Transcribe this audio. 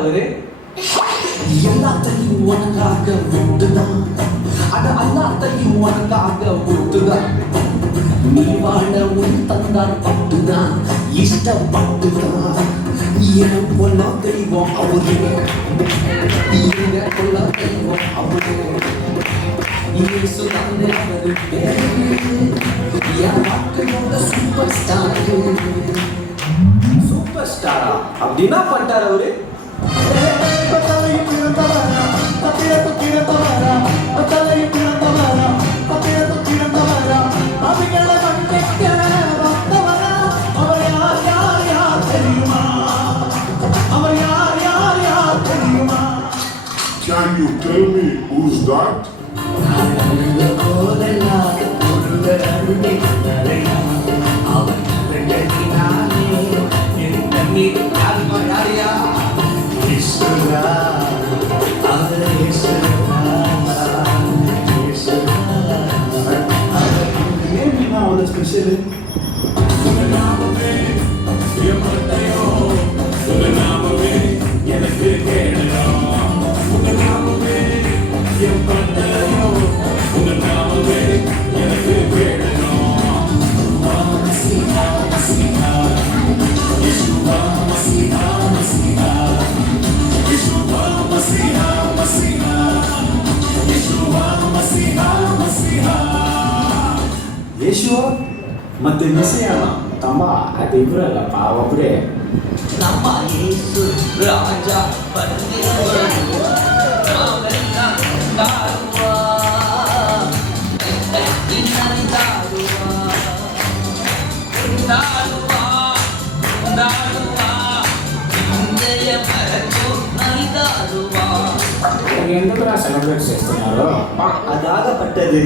அவரு? எல்லாத்தையும் உனக்காக விட்டுதான், அட எல்லாத்தையும் உனக்காக விட்டுதான், நீ வாழ உன் தந்தார் பட்டுதான், இஷ்டப்பட்டுதான். என் கொள்ள தெய்வம் அவரே, எங்க கொள்ள தெய்வம் அவரே, இயேசு தானே அவரு பேரு, என் வாழ்க்கையோட சூப்பர் ஸ்டார். சூப்பர் ஸ்டாரா? அப்படின்னா பண்ணிட்டார் அவரு? Can you tell me who's that? Special Yeshu ಮತ್ತೆ ಮೆಸ್ಸಿಯನ ತಮ್ಮ ಅದಿಬ್ರಲ್ಲಪ್ಪ ಒಬ್ಬರೇ. ನಮ್ಮ ಯೇಸು ರಾಜ ಬಂದಿರುವನು, ನಾವೆಲ್ಲ ದಾರುವ ಇಂದೆಯ ಮರತು ನೈದಾರುವ. ఎందుకు సెలబ్రేట్ చేస్తున్నారు? అదాగ పట్టది